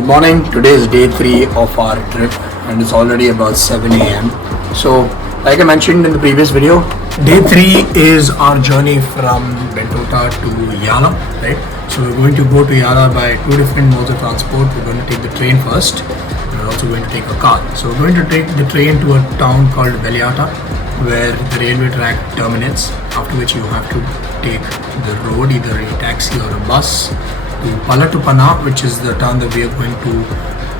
Good morning. Today is day 3 of our trip and it's already about 7 a.m. So, like I mentioned in the previous video, day 3 is our journey from Bentota to Yala, right? So, we're going to go to Yala by two different modes of transport. We're going to take the train first. We're also going to take a car. So, we're going to take the train to a town called Bentota, where the railway track terminates, after which you have to take the road, either a taxi or a bus, to Palatupana, which is the town that we are going to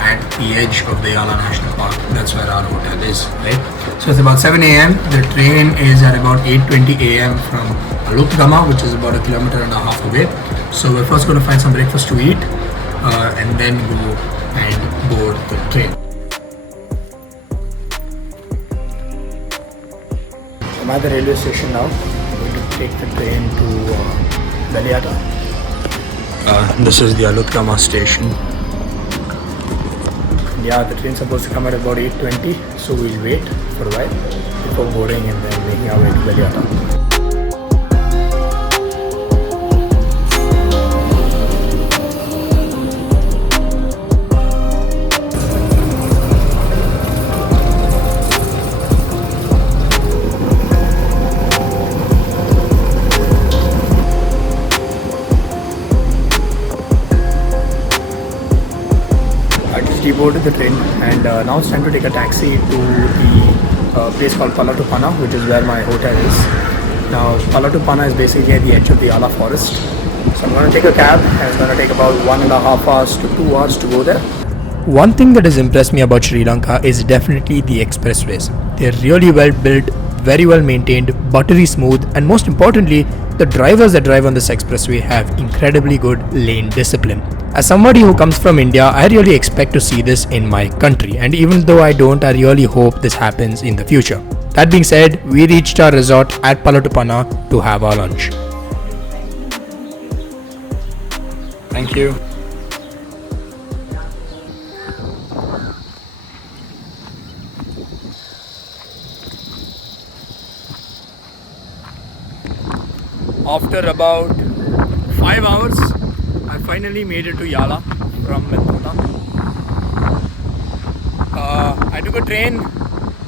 at the edge of the Yala National Park. That's where our hotel is, right? So it's about 7 a.m. The train is at about 8:20 a.m. from Alutgama, which is about 1.5 kilometers away. So we're first going to find some breakfast to eat and then go and board the train. I'm at the railway station now. I'm going to take the train to Bentota. This is the Alutgama station. Yeah, the train's supposed to come at about 8:20, so we'll wait for a while before boarding and then making our way to Bentota. Boarded the train and now it's time to take a taxi to the place called Palatupana, which is where my hotel is. Now Palatupana is basically at the edge of the Yala forest, so I'm going to take a cab and it's going to take about 1.5 hours to 2 hours to go there. One thing that has impressed me about Sri Lanka is definitely the expressways. They're really well built, very well maintained, buttery smooth, and most importantly, the drivers that drive on this expressway have incredibly good lane discipline. As somebody who comes from India, I really expect to see this in my country, and even though I don't, I really hope this happens in the future. That being said, we reached our resort at Palatupana to have our lunch. Thank you. After about 5 hours, I finally made it to Yala from Bentota. I took a train.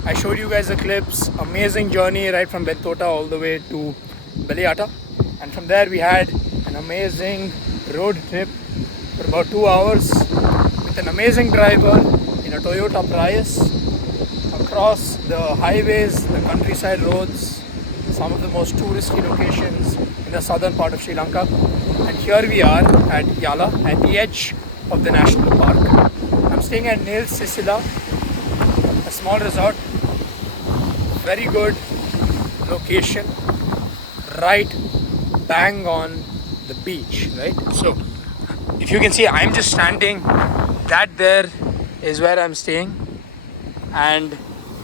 I showed you guys the clips. Amazing journey right from Bentota all the way to Bentota. And from there we had an amazing road trip for about 2 hours with an amazing driver in a Toyota Prius across the highways, the countryside roads, some of the most touristy locations in the southern part of Sri Lanka. And here we are at Yala, at the edge of the national park. I'm staying at Nil Sisila, a small resort, very good location, right bang on the beach, right? So, if you can see, I'm just standing, that there is where I'm staying, and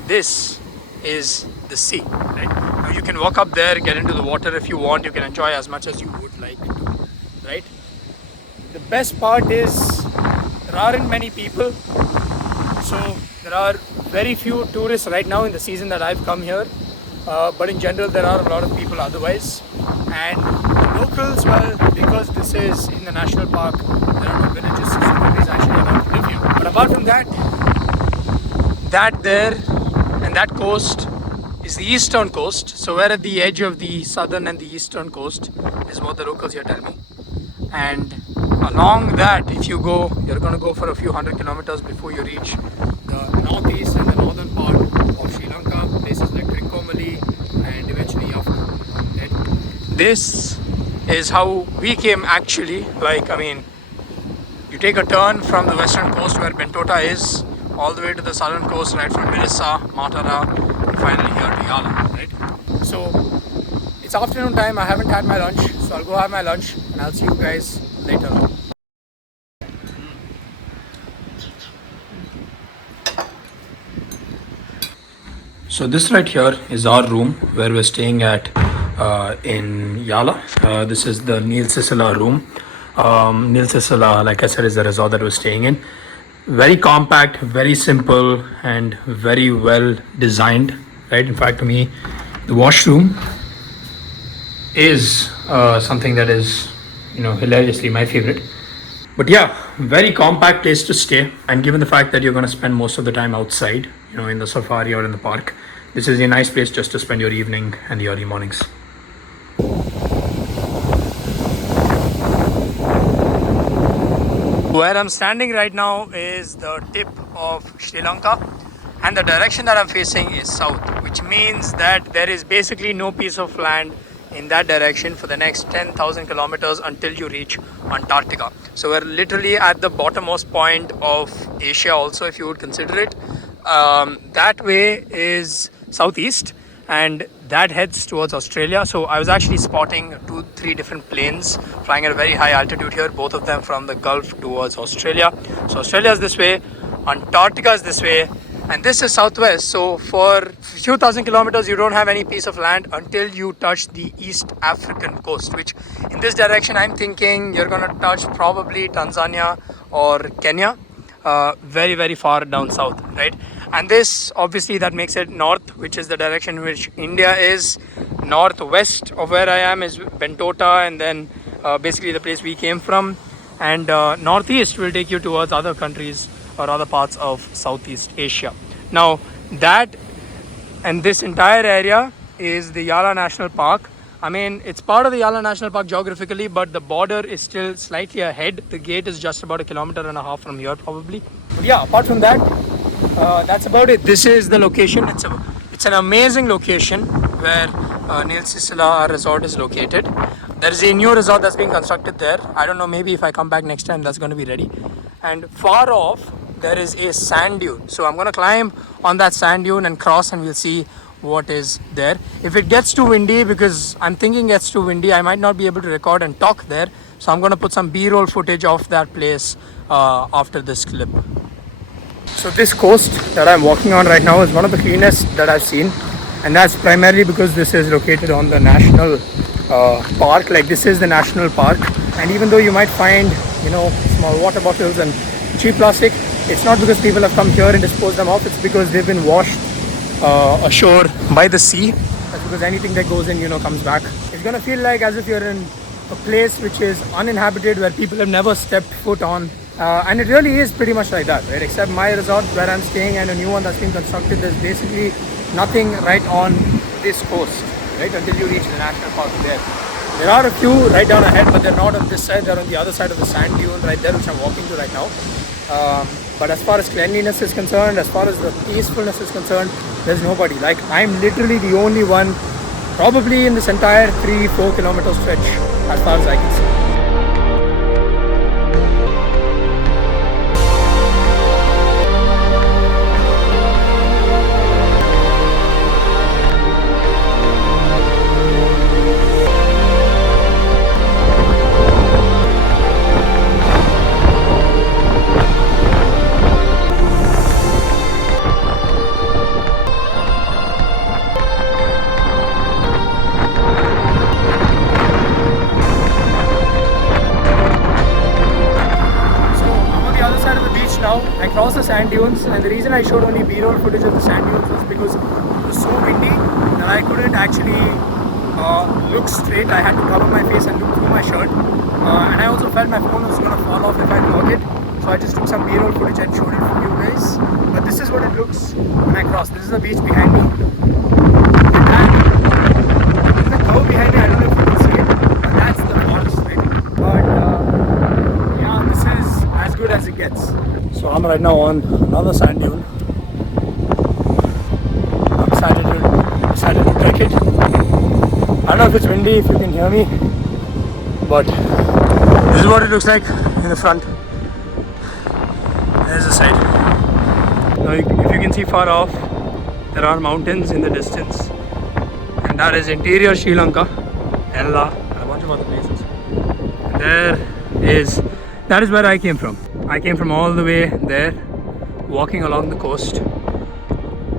this is the sea, right? Now you can walk up there, get into the water if you want, you can enjoy as much as you would like to, right? The best part is there aren't many people, so there are very few tourists right now in the season that I've come here, but in general there are a lot of people otherwise. And the locals, well, because this is in the national park, there are no villages, so nobody's actually allowed to live here. But apart from that, that there and that coast is the eastern coast. So we're at the edge of the southern and the eastern coast is what the locals here tell me. And along that, if you go, you're going to go for a few 100 kilometers before you reach the northeast and the northern part of Sri Lanka, places like Trincomalee and eventually Yafu. Right? This is how we came actually. Like, I mean, you take a turn from the western coast where Bentota is, all the way to the southern coast, right from Mirissa, Matara, and finally here to Yala, right? So it's afternoon time, I haven't had my lunch, so I'll go have my lunch and I'll see you guys later on. So this right here is our room where we're staying at in Yala. This is the Nil Sisila room. Nil Sisila, like I said, is the resort that we're staying in. Very compact, very simple, and very well designed, right? In fact, to me, the washroom is something that is, hilariously my favorite. But yeah, very compact place to stay, and given the fact that you're going to spend most of the time outside, in the safari or in the park, this is a nice place just to spend your evening and the early mornings. Where I'm standing right now is the tip of Sri Lanka, and the direction that I'm facing is south, which means that there is basically no piece of land in that direction for the next 10,000 kilometers until you reach Antarctica. So we're literally at the bottommost point of Asia also, if you would consider it. That way is southeast, and that heads towards Australia. So I was actually spotting 2-3 different planes flying at a very high altitude here, both of them from the Gulf towards Australia. So Australia is this way, Antarctica is this way, and this is southwest. So for a few thousand kilometers you don't have any piece of land until you touch the East African coast, which in this direction I'm thinking you're going to touch probably Tanzania or Kenya, very, very far down south, right? And this obviously that makes it north, which is the direction in which India is. Northwest of where I am is Bentota, and then basically the place we came from, and northeast will take you towards other countries or other parts of Southeast Asia. Now that and this entire area is the Yala National Park. I mean, it's part of the Yala National Park geographically, but the border is still slightly ahead. The gate is just about 1.5 kilometers from here probably. But yeah, apart from that, that's about it. This is the location. It's an amazing location where Neil Sisila resort is located. There is a new resort that's being constructed there. I don't know, maybe if I come back next time that's going to be ready. And far off there is a sand dune. So I'm going to climb on that sand dune and cross, and we'll see what is there. If it gets too windy, because I'm thinking it gets too windy, I might not be able to record and talk there. So I'm going to put some B-roll footage of that place after this clip. So this coast that I'm walking on right now is one of the cleanest that I've seen, and that's primarily because this is located on the national park. Like, this is the national park, and even though you might find small water bottles and cheap plastic, it's not because people have come here and disposed them off. It's because they've been washed ashore by the sea. That's because anything that goes in comes back. It's gonna feel like as if you're in a place which is uninhabited, where people have never stepped foot on. And it really is pretty much like that, right? Except my resort where I'm staying and a new one that's being constructed, there's basically nothing right on this coast, right? Until you reach the national park there. There are a few right down ahead, but they're not on this side. They're on the other side of the sand dune right there, which I'm walking to right now. But as far as cleanliness is concerned, as far as the peacefulness is concerned, there's nobody. Like, I'm literally the only one probably in this entire 3-4 kilometer stretch as far as I can see. I crossed the sand dunes, and the reason I showed only B-roll footage of the sand dunes was because it was so windy that I couldn't actually look straight. I had to cover my face and look through my shirt, and I also felt my phone was going to fall off if I vlog it, so I just took some B-roll footage and showed it for you guys. But this is what it looks when I cross. This is the beach behind me, and the cow behind me, I don't know if you can see it, but that's the forest, right? But yeah, this is as good as it gets. So I'm right now on another sand dune. I'm decided to trek it. I don't know if it's windy, if you can hear me, but this is what it looks like in the front. There's the side. Now if you can see far off, there are mountains in the distance, and that is interior Sri Lanka, Yala, and a bunch of other places. And that is where I came from. I came from all the way there, walking along the coast,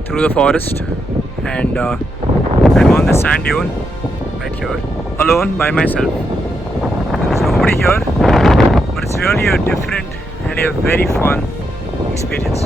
through the forest, and I'm on the sand dune right here, alone by myself. There's nobody here, but it's really a different and a very fun experience.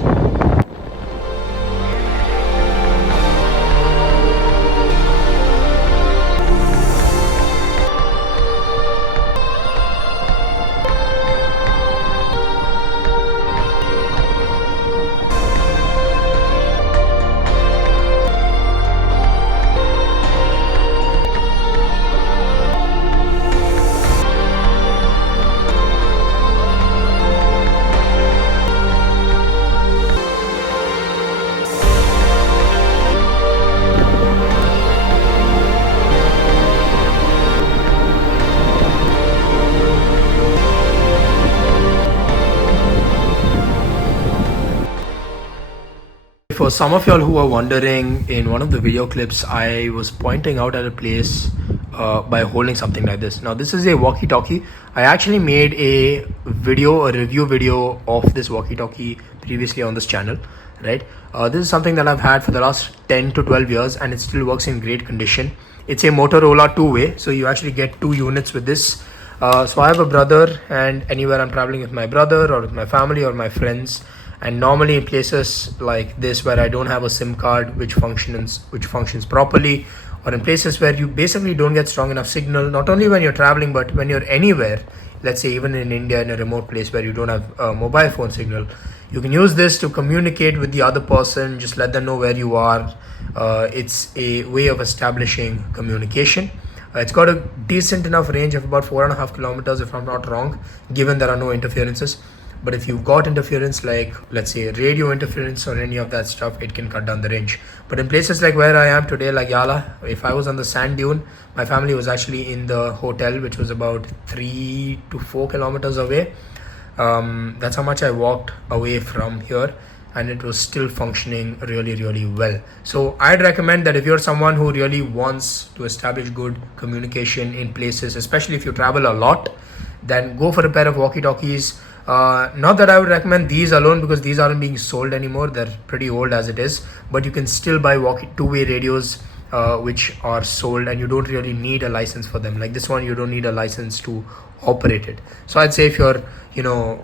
For some of y'all who are wondering, in one of the video clips, I was pointing out at a place by holding something like this. Now, this is a walkie-talkie. I actually made a review video of this walkie-talkie previously on this channel, right? This is something that I've had for the last 10 to 12 years and it still works in great condition. It's a Motorola two-way, so you actually get two units with this. So I have a brother, and anywhere I'm traveling with my brother or with my family or my friends, and normally in places like this where I don't have a SIM card which functions properly, or in places where you basically don't get strong enough signal, not only when you're traveling but when you're anywhere, let's say even in India, in a remote place where you don't have a mobile phone signal, you can use this to communicate with the other person, just let them know where you are. It's a way of establishing communication. It's got a decent enough range of about 4.5 kilometers if I'm not wrong, given there are no interferences. But if you've got interference like, let's say, radio interference or any of that stuff, it can cut down the range. But in places like where I am today, like Yala, if I was on the sand dune, my family was actually in the hotel, which was about 3 to 4 kilometers away. That's how much I walked away from here, and it was still functioning really, really well. So I'd recommend that if you're someone who really wants to establish good communication in places, especially if you travel a lot, then go for a pair of walkie-talkies. Not that I would recommend these alone, because these aren't being sold anymore. They're pretty old as it is, but you can still buy two-way radios which are sold, and you don't really need a license for them. Like this one, you don't need a license to operate it. So I'd say if you're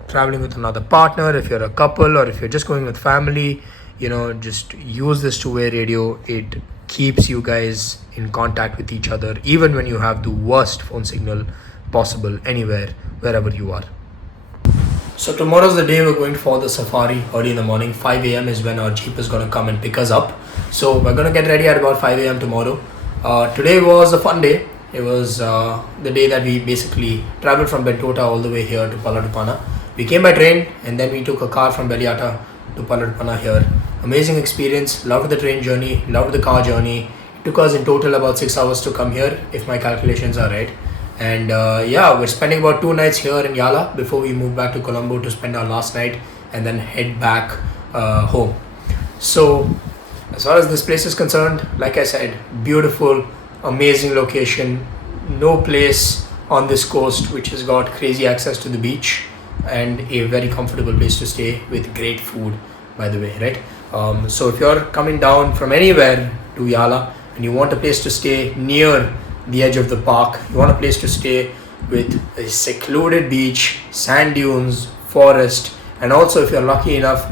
traveling with another partner, if you're a couple, or if you're just going with family, just use this two-way radio. It keeps you guys in contact with each other even when you have the worst phone signal possible anywhere, wherever you are. So tomorrow's the day we're going for the safari early in the morning. 5 a.m. is when our jeep is going to come and pick us up. So we're going to get ready at about 5 a.m. tomorrow. Today was a fun day. It was the day that we basically traveled from Bentota all the way here to Paladupana. We came by train and then we took a car from Beliata to Paladupana here. Amazing experience. Loved the train journey. Loved the car journey. It took us in total about 6 hours to come here, if my calculations are right. And we're spending about 2 nights here in Yala before we move back to Colombo to spend our last night and then head back home. So as far as this place is concerned, like I said, beautiful, amazing location. No place on this coast which has got crazy access to the beach, and a very comfortable place to stay with great food, by the way, right? So if you're coming down from anywhere to Yala and you want a place to stay near the edge of the park, you want a place to stay with a secluded beach, sand dunes, forest, and also if you're lucky enough,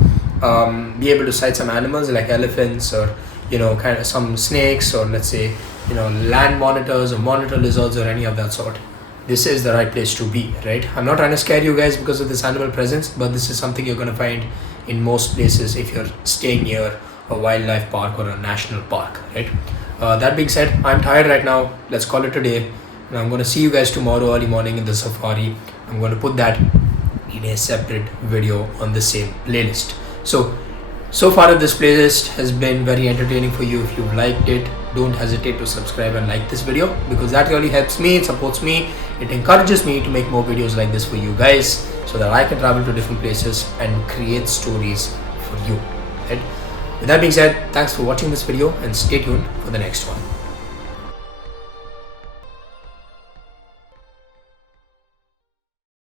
be able to sight some animals like elephants or kind of some snakes, or let's say land monitors or monitor lizards or any of that sort, this is the right place to be, right? I'm not trying to scare you guys because of this animal presence, but this is something you're going to find in most places if you're staying near a wildlife park or a national park, right? That being said, I'm tired right now. Let's call it a day, and I'm going to see you guys tomorrow early morning in the safari. I'm going to put that in a separate video on the same playlist. So far this playlist has been very entertaining for you. If you've liked it, don't hesitate to subscribe and like this video, because that really helps me, it supports me, it encourages me to make more videos like this for you guys, so that I can travel to different places and create stories for you, right? With that being said, thanks for watching this video and stay tuned for the next one.